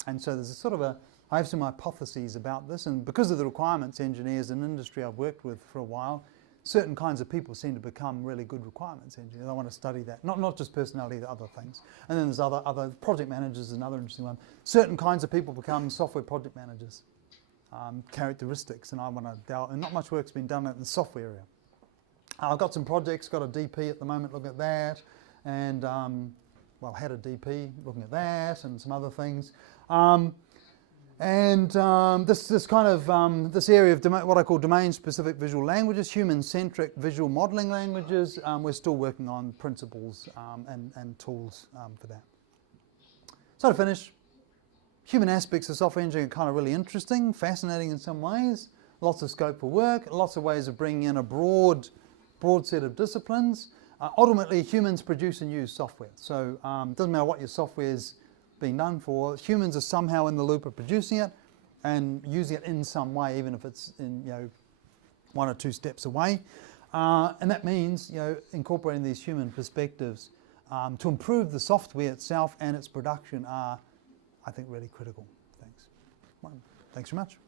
And so there's a sort of I have some hypotheses about this, and because of the requirements engineers in industry I've worked with for a while, certain kinds of people seem to become really good requirements engineers. I want to study that, not just personality, the other things. And then there's other project managers is another interesting one. Certain kinds of people become software project managers, characteristics, and I want to delve, and not much work's been done in the software area. I've got some projects, got a DP at the moment looking at that, and had a DP looking at that and some other things. This kind of this area of what I call domain-specific visual languages, human-centric visual modelling languages, we're still working on principles and tools for that. So to finish, human aspects of software engineering are kind of really interesting, fascinating in some ways, lots of scope for work, lots of ways of bringing in a broad set of disciplines. Ultimately, humans produce and use software, so it doesn't matter what your software is being done for. Humans are somehow in the loop of producing it and using it in some way, even if it's in one or two steps away. And that means incorporating these human perspectives to improve the software itself and its production are, I think, really critical. Thanks. Well, thanks very much.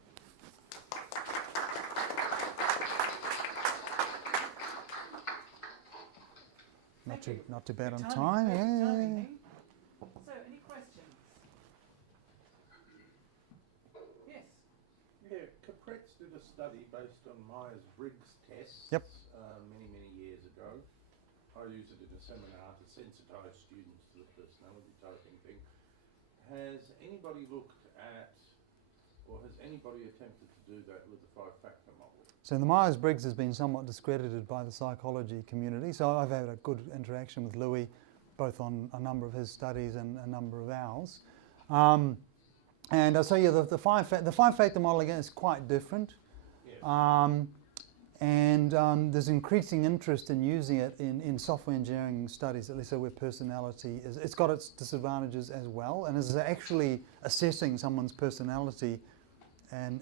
Not too bad on time. Yeah. So, any questions? Yes. Yeah, Capret's did a study based on Myers-Briggs tests many years ago. I used it in a seminar to sensitise students to the personality typing thing. Has anybody looked at, or has anybody attempted to do that with the 5-factor model? So the Myers-Briggs has been somewhat discredited by the psychology community. So I've had a good interaction with Louis, both on a number of his studies and a number of ours. The 5-factor model again is quite different. Yes. There's increasing interest in using it in software engineering studies, at least where personality is. It's got its disadvantages as well, and is actually assessing someone's personality. And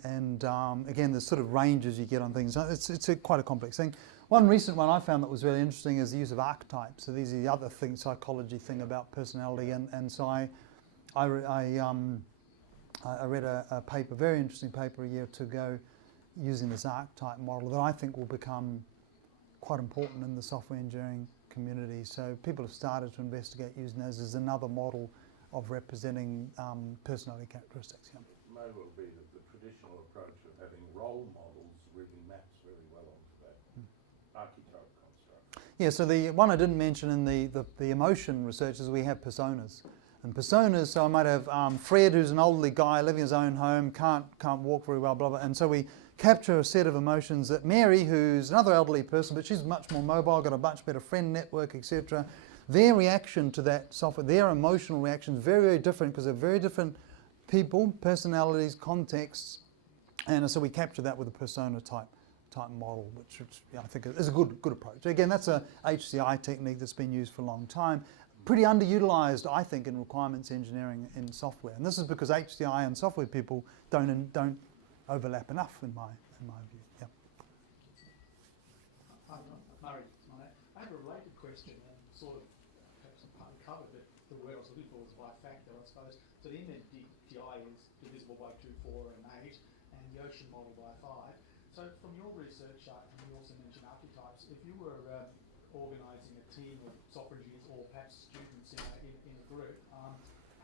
again, there's sort of ranges you get on things. It's quite a complex thing. One recent one I found that was really interesting is the use of archetypes. So these are the other psychology thing about personality. And so I read a paper, very interesting paper a year or two ago, using this archetype model that I think will become quite important in the software engineering community. So people have started to investigate using those as another model of representing personality characteristics. Yeah. May well be that the traditional approach of having role models really maps very well onto that archetype construct. Yeah, so the one I didn't mention in the emotion research is we have personas. And personas, so I might have Fred, who's an elderly guy living in his own home, can't walk very well, blah, blah, and so we capture a set of emotions that Mary, who's another elderly person, but she's much more mobile, got a much better friend network, etc. Their reaction to that software, their emotional reaction is very, very different because they're very different people, personalities, contexts, and so we capture that with a persona type model, which I think is a good approach. Again, that's a HCI technique that's been used for a long time. Pretty underutilized, I think, in requirements engineering in software, and this is because HCI and software people don't overlap enough in my view. Yeah. Murray, I have a related question and sort of perhaps partly covered, but the word I was looking for was by factor, I suppose. So the MMPI is divisible by 2, 4 and 8, and the ocean model by 5. So from your research, and you also mentioned archetypes, types. If you were organising a team of software engineers or perhaps students in a group,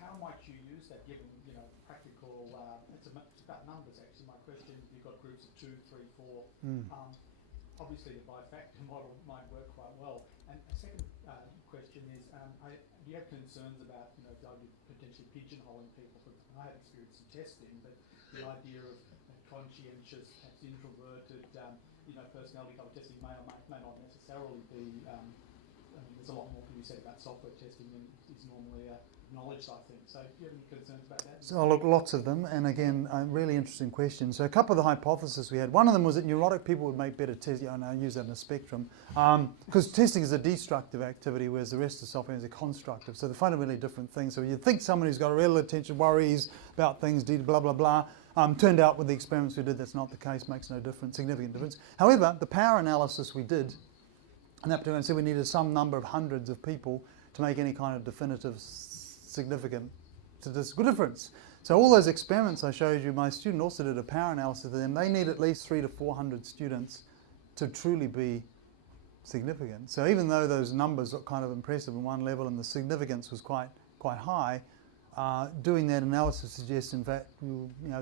how might you use that given, practical, it's about numbers actually. My question, if you've got groups of 2, 3, 4, obviously the by-factor model might work quite well. And a second question is, do you have concerns about, potentially pigeonholing people? I have experience in testing, but the idea of conscientious, perhaps introverted, personality type testing may or may not necessarily be. There's a lot more can be said about software testing than is normally acknowledged, I think. So, do you have any concerns about that? So, look, lots of them, and again, a really interesting question. So, a couple of the hypotheses we had. One of them was that neurotic people would make better tests. I use that in a spectrum, because testing is a destructive activity, whereas the rest of software is a constructive. So, they're fundamentally different things. So, you think someone who's got a real attention, worries about things, blah blah blah. Turned out with the experiments we did, that's not the case. Makes no difference, significant difference. However, the power analysis we did, and that particular said we needed some number of hundreds of people to make any kind of definitive, significant statistical difference. So all those experiments I showed you, my student also did a power analysis of them. They need at least 300 to 400 students to truly be significant. So even though those numbers look kind of impressive on one level and the significance was quite high, doing that analysis suggests, in fact,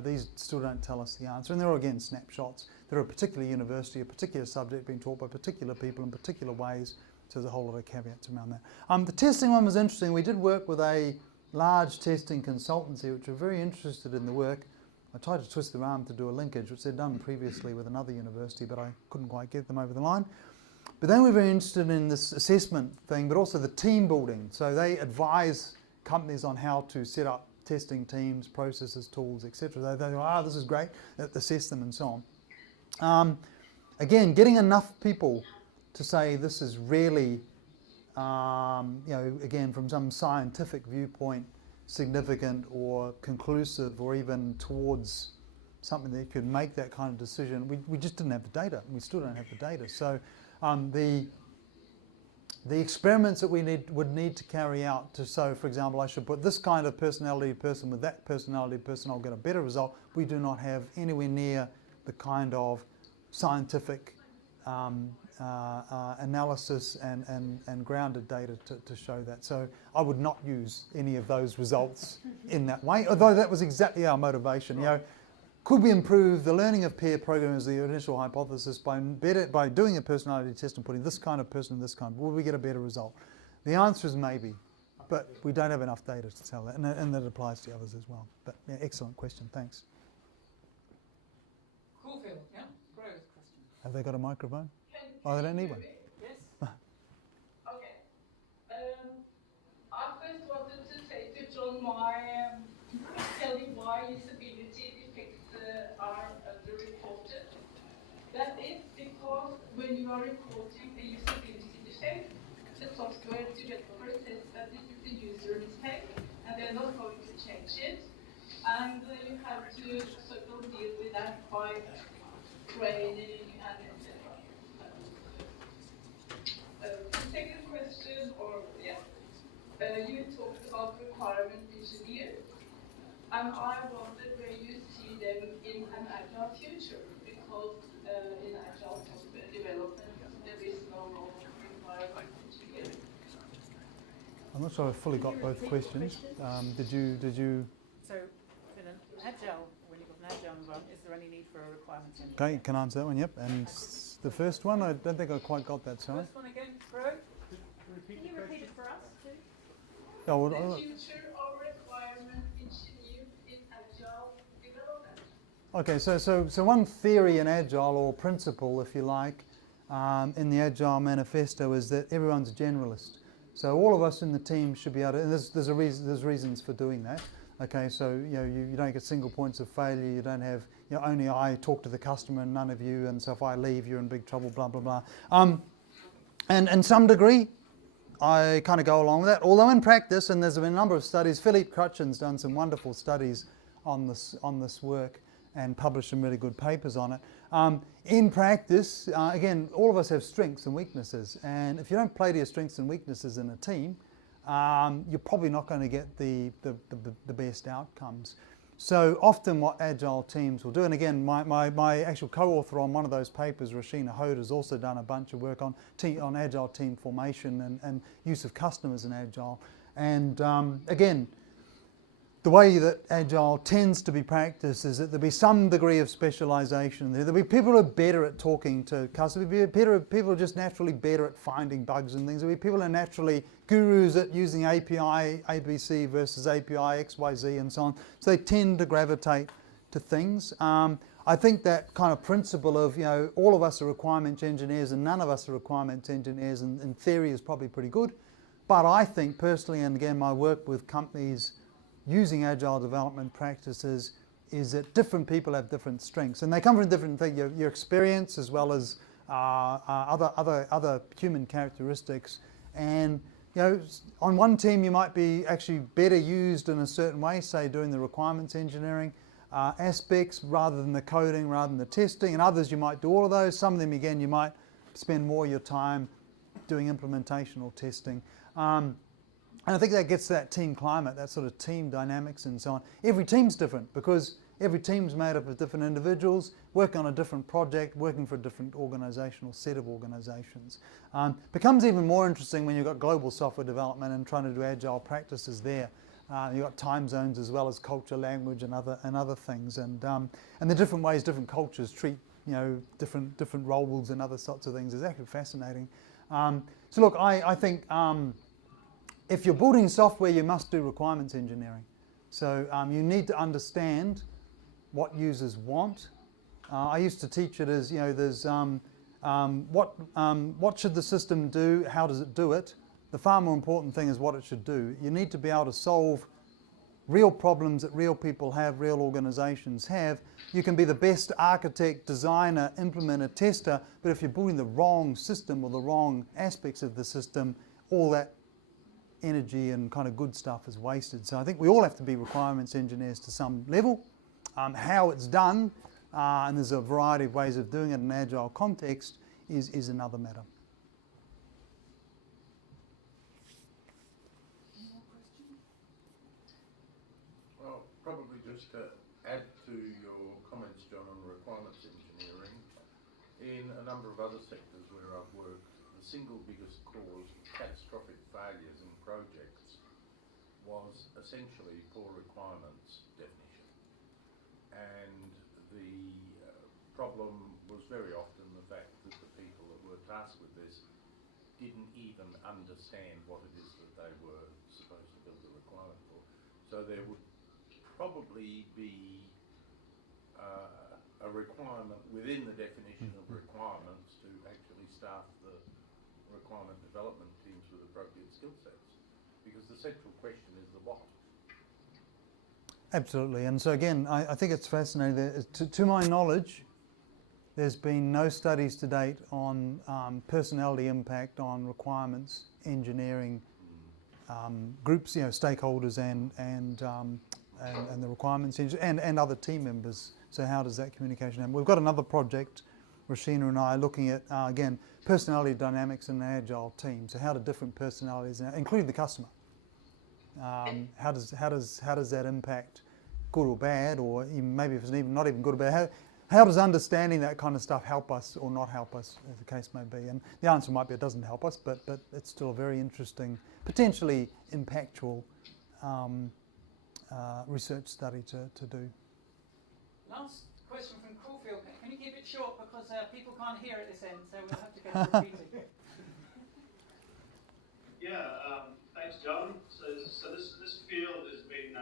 these still don't tell us the answer. And they're all, again, snapshots. They're a particular university, a particular subject being taught by particular people in particular ways. So there's a whole lot of caveats around that. The testing one was interesting. We did work with a large testing consultancy, which were very interested in the work. I tried to twist their arm to do a linkage, which they'd done previously with another university, but I couldn't quite get them over the line. But they were very interested in this assessment thing, but also the team building. So they advise companies on how to set up testing teams, processes, tools, etc. They go, this is great, assess them and so on. Again, getting enough people to say this is really, again, from some scientific viewpoint, significant or conclusive or even towards something that could make that kind of decision, we just didn't have the data. We still don't have the data. So the experiments that we would need to carry out so, for example, I should put this kind of personality person with that personality person, I'll get a better result. We do not have anywhere near the kind of scientific analysis and grounded data to show that. So I would not use any of those results in that way, although that was exactly our motivation. Could we improve the learning of peer programmers, the initial hypothesis, by doing a personality test and putting this kind of person in this kind? Will we get a better result? The answer is maybe, but we don't have enough data to tell that, and that applies to others as well. But yeah, excellent question, thanks. Cool, Phil. Yeah, great question. Have they got a microphone? They don't need one. Yes. Okay. I first wanted to say to John tell you why usability defects are underreported. That is because when you are reporting a usability defect, the software developer says that this is a user mistake and they're not going to change it. And you have to sort of deal with that by training and etc. The second question, you talked about requirement engineers, and I wondered where you see them in an agile future, because in agile software development there is no role requirement engineering. I'm not sure I fully got both questions. Did you? So, in an agile, when you've got an agile environment, is there any need for a requirements engineer? Okay, can answer that one. Yep. And the first one, I don't think I quite got that. Sorry. First one again, bro. Can you repeat it for us too? Oh, The future of requirement engineers in agile development. Okay, so one theory in Agile, or principle, if you like, in the Agile Manifesto is that everyone's a generalist. So all of us in the team should be able to, and there's reasons for doing that. Okay, so you don't get single points of failure. You don't have only I talk to the customer and none of you, and so if I leave, you're in big trouble. Blah blah blah. And in some degree, I kind of go along with that. Although in practice, and there's been a number of studies, Philippe Crutchin's done some wonderful studies on this work and published some really good papers on it. In practice, again, all of us have strengths and weaknesses, and if you don't play to your strengths and weaknesses in a team, you're probably not going to get the best outcomes. So often what agile teams will do, and again, my actual co-author on one of those papers, Rashina Hode, has also done a bunch of work on agile team formation and use of customers in agile. And again, the way that agile tends to be practiced is that there'll be some degree of specialization. There'll be people who are better at talking to customers. There'll be people who are just naturally better at finding bugs and things. There'll be people who are naturally gurus at using API ABC versus API XYZ and so on. So they tend to gravitate to things. I think that kind of principle of, all of us are requirements engineers and none of us are requirements engineers in theory is probably pretty good. But I think personally, and again, my work with companies using agile development practices is that different people have different strengths, and they come from different things. Your experience as well as other human characteristics. And on one team you might be actually better used in a certain way, say doing the requirements engineering aspects rather than the coding, rather than the testing. And others you might do all of those. Some of them again you might spend more of your time doing implementation or testing. And I think that gets to that team climate, that sort of team dynamics and so on. Every team's different because every team's made up of different individuals working on a different project, working for a different organisational set of organisations. Becomes even more interesting when you've got global software development and trying to do agile practices there. You've got time zones as well as culture, language and other things. And the different ways different cultures treat different roles and other sorts of things is actually fascinating. So look, I think if you're building software, you must do requirements engineering. So you need to understand what users want. I used to teach it as, there's what should the system do, how does it do it? The far more important thing is what it should do. You need to be able to solve real problems that real people have, real organizations have. You can be the best architect, designer, implementer, tester, but if you're building the wrong system or the wrong aspects of the system, all that energy and kind of good stuff is wasted. So I think we all have to be requirements engineers to some level. How it's done, and there's a variety of ways of doing it in an agile context, is another matter. Well, probably just to add to your comments, John, on requirements engineering, in a number of other sectors where I've worked, the single biggest cause of catastrophic failures in projects was essentially poor requirements definition. And the problem was very often the fact that the people that were tasked with this didn't even understand what it is that they were supposed to build the requirement for. So there would probably be a requirement within the definition of requirements to actually staff the requirement development teams with appropriate skill sets, because the central question is the what. Absolutely, and so again, I think it's fascinating that to my knowledge, there's been no studies to date on personality impact on requirements engineering groups, stakeholders and the requirements and other team members. So how does that communication happen? We've got another project, Rashina and I, are looking at again personality dynamics in an agile team. So how do different personalities, including the customer, how does that impact, good or bad, or even maybe if it's even not even good or bad? How does understanding that kind of stuff help us or not help us, as the case may be? And the answer might be it doesn't help us, but it's still a very interesting, potentially impactful research study to do. Last question from Caulfield. Can you keep it short because people can't hear at this end, so we'll have to go repeating. Thanks, John. So this field has been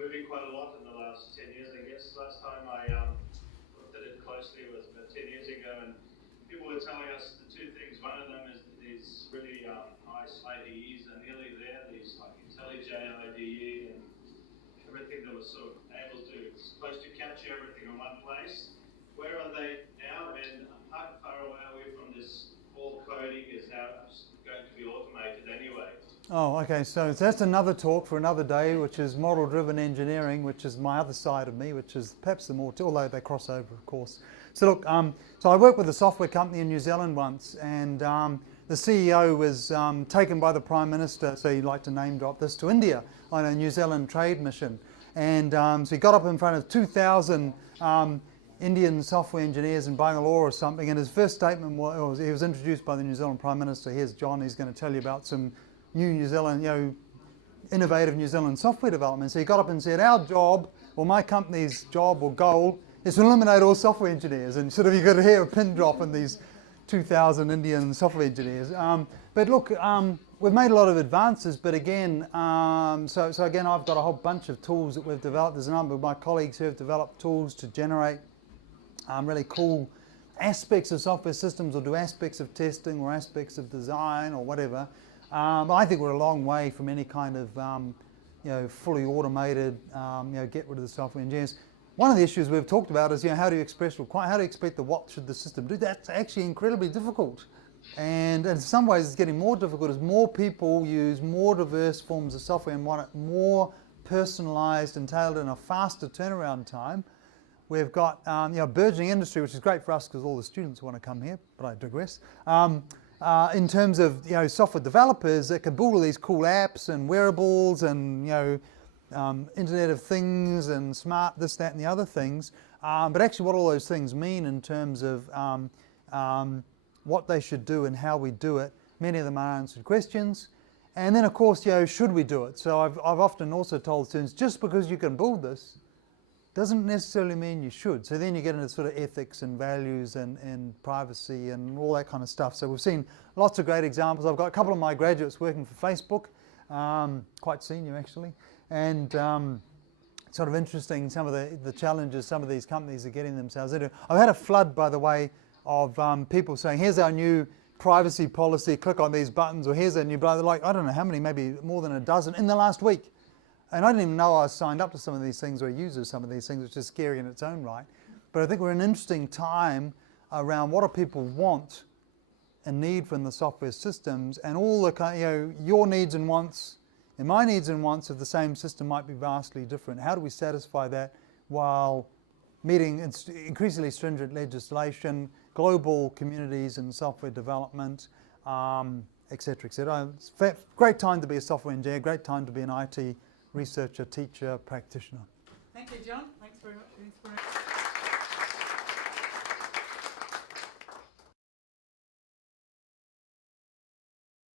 moving quite a lot in the last 10 years, I guess. Last time I looked at it closely was about 10 years ago, and people were telling us the two things. One of them is that these really nice IDEs are nearly there, these like IntelliJ IDE and everything that was sort of supposed to capture everything in one place. Where are they now, and how far away are we from this? All coding is now going to be automated anyway. Oh, okay, so that's another talk for another day, which is model-driven engineering, which is my other side of me, which is perhaps the more, although they cross over, of course. So look, so I worked with a software company in New Zealand once, and the CEO was taken by the Prime Minister, so he'd like to name drop this, to India on a New Zealand trade mission. And so he got up in front of 2,000 Indian software engineers in Bangalore or something, and his first statement was, he was introduced by the New Zealand Prime Minister. Here's John, he's going to tell you about some New Zealand, innovative New Zealand software development. So he got up and said, our job, or my company's job or goal, is to eliminate all software engineers. And sort of you could hear a pin drop in these 2,000 Indian software engineers. But look, we've made a lot of advances, but again, so again, I've got a whole bunch of tools that we've developed. There's a number of my colleagues who have developed tools to generate really cool aspects of software systems, or do aspects of testing or aspects of design or whatever. But I think we're a long way from any kind of fully automated, get rid of the software engineers. One of the issues we've talked about is, how do you express requirements? How do you expect the what should the system do? That's actually incredibly difficult. And in some ways it's getting more difficult as more people use more diverse forms of software and want it more personalized and tailored in a faster turnaround time. We've got burgeoning industry, which is great for us because all the students want to come here, but I digress. In terms of software developers that can build all these cool apps and wearables and Internet of Things and smart this, that, and the other things, but actually what all those things mean in terms of what they should do and how we do it, many of them are unanswered questions. And then of course, should we do it? So I've often also told students, just because you can build this doesn't necessarily mean you should. So then you get into sort of ethics and values and privacy and all that kind of stuff. So we've seen lots of great examples. I've got a couple of my graduates working for Facebook, quite senior actually, and sort of interesting some of the challenges some of these companies are getting themselves into. I've had a flood, by the way, of people saying, here's our new privacy policy, click on these buttons, or here's our new, like, I don't know how many, maybe more than a dozen in the last week. And I didn't even know I was signed up to some of these things or used some of these things, which is scary in its own right. But I think we're in an interesting time around what do people want and need from the software systems, and all the your needs and wants and my needs and wants of the same system might be vastly different. How do we satisfy that while meeting increasingly stringent legislation, global communities and software development, et cetera, et cetera. It's a great time to be a software engineer, great time to be an IT researcher, teacher, practitioner. Thank you, John. Thanks very much for the inspiration.